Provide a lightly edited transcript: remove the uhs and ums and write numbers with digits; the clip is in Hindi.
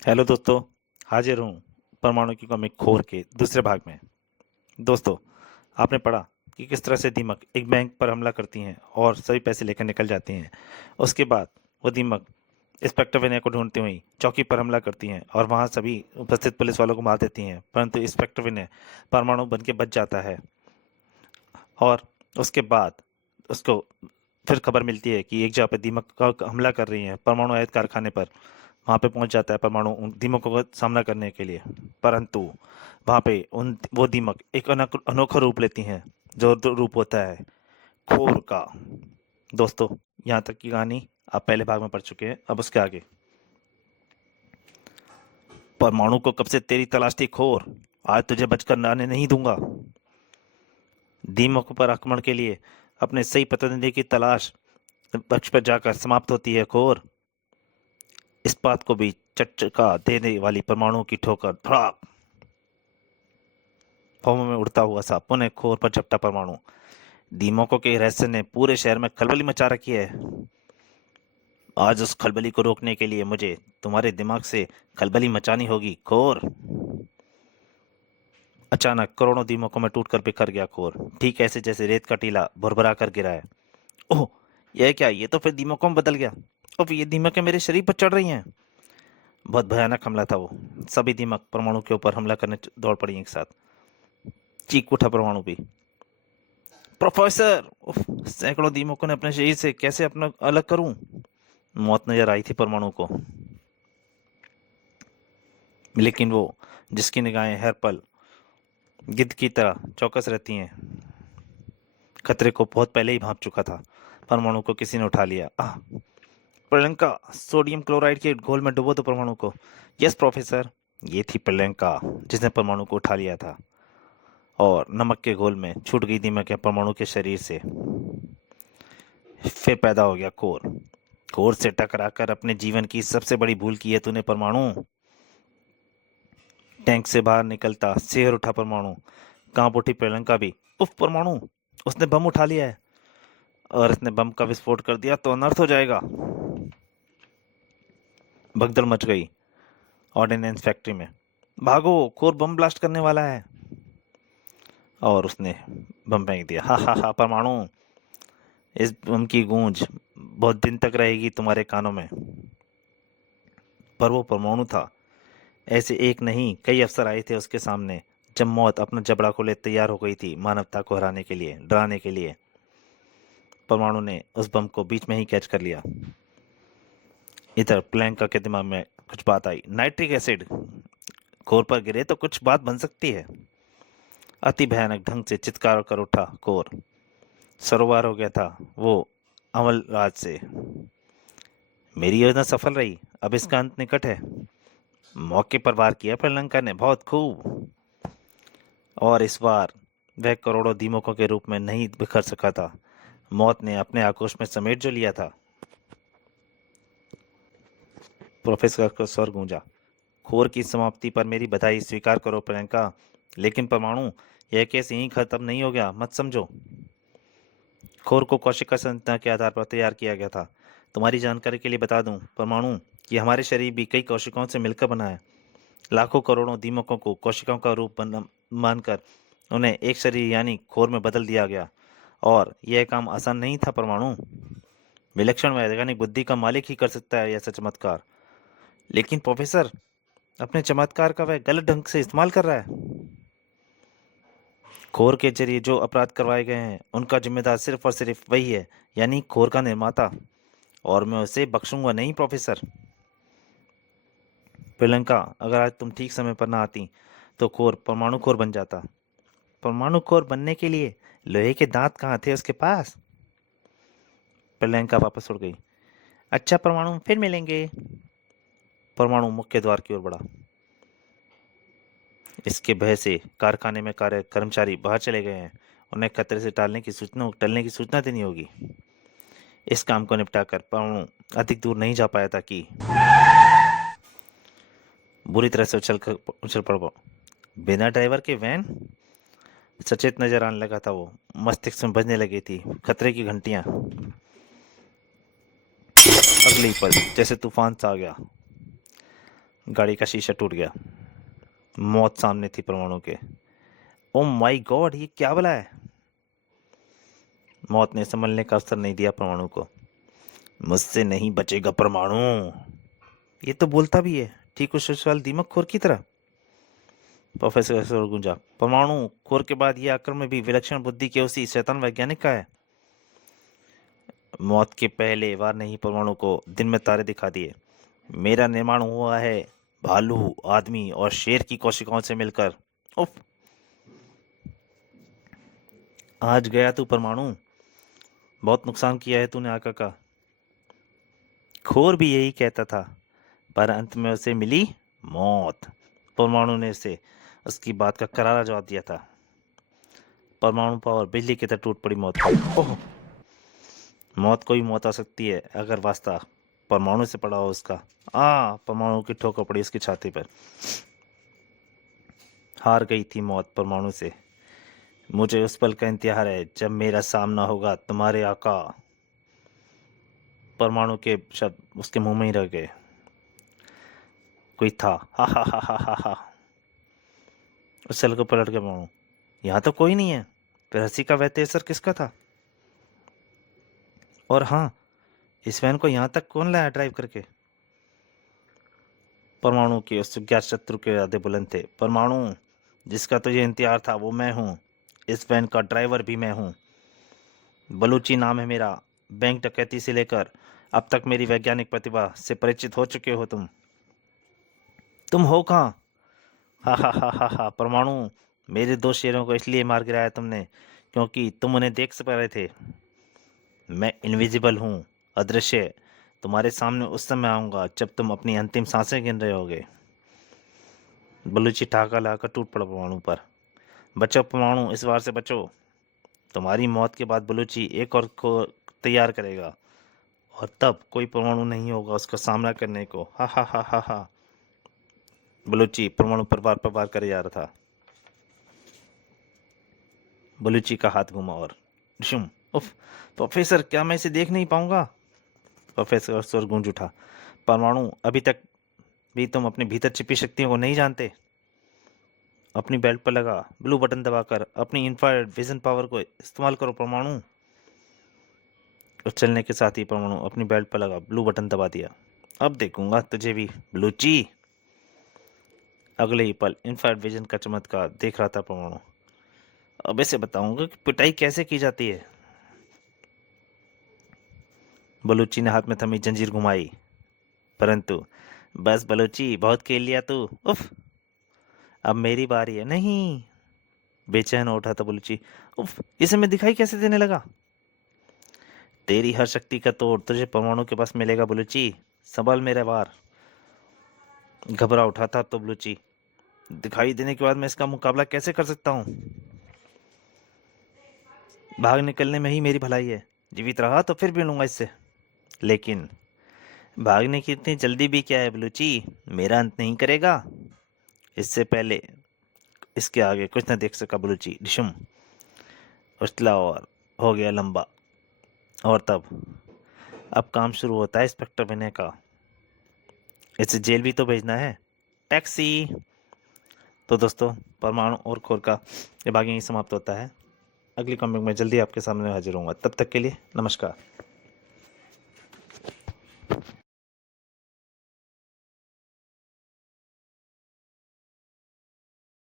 हेलो दोस्तों। हाजिर हूँ परमाणु की कॉमिक खोर के दूसरे भाग में। दोस्तों, आपने पढ़ा कि किस तरह से दीमक एक बैंक पर हमला करती हैं और सभी पैसे लेकर निकल जाती हैं। उसके बाद वो दीमक इंस्पेक्टर विनय को ढूंढती हुई चौकी पर हमला करती हैं और वहाँ सभी उपस्थित पुलिस वालों को मार देती हैं, परंतु इंस्पेक्टर विनय परमाणु बन के बच जाता है। और उसके बाद उसको फिर खबर मिलती है कि एक जगह पर दीमक का हमला कर रही है परमाणु आयत कारखाने पर। वहाँ पे पहुंच जाता है परमाणु उन दीमकों का सामना करने के लिए, परंतु वहाँ पे उन वो दीमक एक अनोखा रूप लेती हैं, जो रूप होता है खोर का। दोस्तों, यहाँ तक की कहानी आप पहले भाग में पढ़ चुके हैं। अब उसके आगे, परमाणु को कब से तेरी तलाश थी खोर, आज तुझे बचकर आने नहीं दूंगा। दीमकों पर आक्रमण के लिए अपने सही प्रतिनिधि की तलाश पक्ष पर जाकर समाप्त होती है खोर। इस्पात को भी चटका देने वाली परमाणु की ठोकर धड़ाक। हवा में उड़ता हुआ सा पुनः खोर पर झपटा परमाणु। दीमकों के रहस्य ने पूरे शहर में खलबली मचा रखी है। आज उस खलबली को रोकने के लिए मुझे तुम्हारे दिमाग से खलबली मचानी होगी खोर। अचानक करोड़ों दीमकों में टूटकर बिखर गया खोर, ठीक ऐसे जैसे रेत का टीला भुरभुरा कर गिरा है। ओह, यह क्या! ये तो फिर दीमकों में बदल गया। अब ये दीमकें मेरे शरीर पर चढ़ रही हैं। बहुत भयानक हमला था वो। सभी दीमक परमाणु के ऊपर हमला करने दौड़ पड़ी एक साथ। चीख उठा परमाणु भी। प्रोफेसर! उफ! सैकड़ों दीमकों ने अपने शरीर से कैसे अपना अलग करूं? मौत नजर आई थी परमाणु को, लेकिन वो जिसकी निगाहें हर पल गिद्ध की तरह चौकस रहती हैं, खतरे को बहुत पहले ही भांप चुका था। परमाणु को किसी ने उठा लिया। आह! प्रियंका, सोडियम क्लोराइड के घोल में डुबो दो परमाणु को। Yes professor. ये थी प्रियंका जिसने परमाणु को उठा लिया था, और नमक के घोल में छूट गई दीमक परमाणु के शरीर से। फिर पैदा हो गया कोर। कोर से टकराकर अपने जीवन की सबसे बड़ी भूल की है तूने परमाणु। टैंक से बाहर निकलता सिर उठा परमाणु। कांप उठी प्रियंका भी। उफ परमाणु, उसने बम उठा लिया है, और इसने बम का विस्फोट कर दिया तो अनर्थ हो जाएगा। भगदड़ मच गई ऑर्डिनेंस फैक्ट्री में। भागो, कोर बम ब्लास्ट करने वाला है। और उसने बम फेंक दिया। हा हा हा परमाणु, इस बम की गूंज बहुत दिन तक रहेगी तुम्हारे कानों में। पर वो परमाणु था। ऐसे एक नहीं कई अफसर आए थे उसके सामने जब मौत अपना जबड़ा को ले तैयार हो गई थी मानवता को हराने के लिए, डराने के लिए। परमाणु ने उस बम को बीच में ही कैच कर लिया। इधर प्लैंका के दिमाग में कुछ बात आई। नाइट्रिक एसिड कोर पर गिरे तो कुछ बात बन सकती है। अति भयानक ढंग से चित्कार कर उठा कोर। सरोवार हो गया था वो अमल राज से। मेरी योजना सफल रही, अब इसका अंत निकट है। मौके पर वार किया प्रियंका ने बहुत खूब। और इस बार वह करोड़ों दीमकों के रूप में नहीं बिखर सका था। मौत ने अपने आक्रोश में समेट जो लिया था। प्रोफेसर का स्वर गूंजा। खोर की समाप्ति पर मेरी बधाई स्वीकार करो प्रियंका, लेकिन परमाणु, यह केस यहीं खत्म नहीं हो गया, मत समझो। खोर को कोशिका संरचना के आधार पर तैयार किया गया था। तुम्हारी जानकारी के लिए बता दूं परमाणु कि हमारे शरीर भी कई कोशिकाओं से मिलकर बना है। लाखों करोड़ों दीमकों को कोशिकाओं का रूप मानकर उन्हें एक शरीर यानी खोर में बदल दिया गया। और यह काम आसान नहीं था परमाणु। विलक्षण वैज्ञानिक बुद्धि का मालिक ही कर सकता है ऐसा चमत्कार। लेकिन प्रोफेसर, अपने चमत्कार का वह गलत ढंग से इस्तेमाल कर रहा है। खोर के जरिए जो अपराध करवाए गए हैं उनका जिम्मेदार सिर्फ और सिर्फ वही है, यानी खोर का निर्माता। और मैं उसे बख्शूंगा नहीं प्रोफेसर। प्रियंका, अगर आज तुम ठीक समय पर ना आती तो खोर परमाणु खोर बन जाता। परमाणु खोर बनने के लिए लोहे के दांत कहाँ थे उसके पास? प्रियंका वापस उड़ गई। अच्छा परमाणु, फिर मिलेंगे। परमाणु मुख्य द्वार की ओर बढ़ा। इसके भय से कारखाने में कार्य कर्मचारी बाहर चले गए हैं। उन्हें खतरे से टलने की सूचना देनी होगी। इस काम को निपटाकर परमाणु अधिक दूर नहीं जा पाया था कि बुरी तरह से उछल पड़। बिना ड्राइवर के वैन। सचेत नजर आने लगा था वो। मस्तिष्क में बजने लगी थी खतरे की घंटियां। अगले ही पल जैसे तूफान सा आ गया। गाड़ी का शीशा टूट गया। मौत सामने थी परमाणु के। ओ माय गॉड, ये क्या भला है? मौत ने संभलने का अवसर नहीं दिया परमाणु को। मुझसे नहीं बचेगा परमाणु। ये तो बोलता भी है ठीक उस ससुराल दीमक खोर की तरह। प्रोफेसर का स्वर गूंजा। परमाणु खोर के बाद यह आक्रमण भी विलक्षण बुद्धि के उसी शैतान वैज्ञानिक का है। मौत के पहले वार ने ही परमाणु को दिन में तारे दिखा दिए। मेरा निर्माण हुआ है भालू, आदमी और शेर की कोशिकाओं से मिलकर। उफ, आज गया तू परमाणु, बहुत नुकसान किया है तूने आका का। खोर भी यही कहता था, पर अंत में उसे मिली मौत। परमाणु ने उसे उसकी बात का करारा जवाब दिया था। परमाणु पावर बिजली की तरह टूट पड़ी मौत पर। ओह, मौत को भी मौत आ सकती है अगर वास्ता परमाणु से पड़ा हो उसका। परमाणु की ठोकर पड़ी उसकी छाती पर। हार गई थी मौत परमाणु से। मुझे उस पल का इंतजार है जब मेरा सामना होगा तुम्हारे आका। परमाणु के शब्द उसके मुंह में ही रह गए। कोई था, हा हा हा हा हा हा। उस सेल को पलट के परमाणु, यहाँ तो कोई नहीं है। फिर हंसी का वह तेज असर किसका था? और हाँ, इस वैन को यहाँ तक कौन लाया ड्राइव करके? परमाणु के उस ज्ञात शत्रु के इरादे बुलंद थे। परमाणु, जिसका तुझे इंतजार था वो मैं हूँ। इस वैन का ड्राइवर भी मैं हूँ। बलूची नाम है मेरा। बैंक डकैती से लेकर अब तक मेरी वैज्ञानिक प्रतिभा से परिचित हो चुके हो तुम हो कहाँ? हा हा हा हा हा। परमाणु, मेरे दो शेरों को इसलिए मार गिराया तुमने क्योंकि तुम उन्हें देख से पा रहे थे। मैं इनविजिबल हूँ, अदृश्य। तुम्हारे सामने उस समय आऊंगा जब तुम अपनी अंतिम सांसें गिन रहे होगे। बलूची ठहाका लाकर टूट पड़ा परमाणु पर। बचो परमाणु, इस बार से बचो। तुम्हारी मौत के बाद बलूची एक और को तैयार करेगा और तब कोई परमाणु नहीं होगा उसका सामना करने को। हा हा हा हा हा। बलूची परमाणु पर वार करे जा रहा था। बलूची का हाथ घूमा और डिशुम। उफ, प्रोफेसर, क्या मैं इसे देख नहीं पाऊंगा? प्रोफेसर का स्वर गूंज उठा। परमाणु, अभी तक भी तुम अपने भीतर छिपी शक्तियों को नहीं जानते। अपनी बेल्ट पर लगा ब्लू बटन दबाकर अपनी इंफ्रारेड विजन पावर को इस्तेमाल करो परमाणु। उछलने के साथ ही परमाणु अपनी बेल्ट पर लगा ब्लू बटन दबा दिया। अब देखूंगा तुझे भी बलूची। अगले ही पल इंफ्रारेड विजन का चमत्कार देख रहा था परमाणु। अब इसे बताऊंगा कि पिटाई कैसे की जाती है। बलूची ने हाथ में थमी जंजीर घुमाई, परंतु बस बलूची, बहुत खेल लिया तू। उफ, अब मेरी बारी है। नहीं, बेचैन हो उठा था बलूची। उफ, इसे मैं दिखाई कैसे देने लगा? तेरी हर शक्ति का तोड़ तुझे परमाणु के पास मिलेगा बलूची। संभल मेरे वार। घबरा उठा था तो बलूची। दिखाई देने के बाद मैं इसका मुकाबला कैसे कर सकता हूँ? भाग निकलने में ही मेरी भलाई है। जीवित रहा तो फिर भी लूंगा इससे। लेकिन भागने की इतनी जल्दी भी क्या है बलूची? मेरा अंत नहीं करेगा। इससे पहले इसके आगे कुछ न देख सका बलूची डिशुम उछला और हो गया लंबा। और तब अब काम शुरू होता है इंस्पेक्टर विनय का। इसे जेल भी तो भेजना है। टैक्सी। तो दोस्तों, परमाणु और खोर का ये भाग यहीं समाप्त होता है। अगली कॉमिक में जल्दी आपके सामने हाजिर होऊंगा। तब तक के लिए नमस्कार।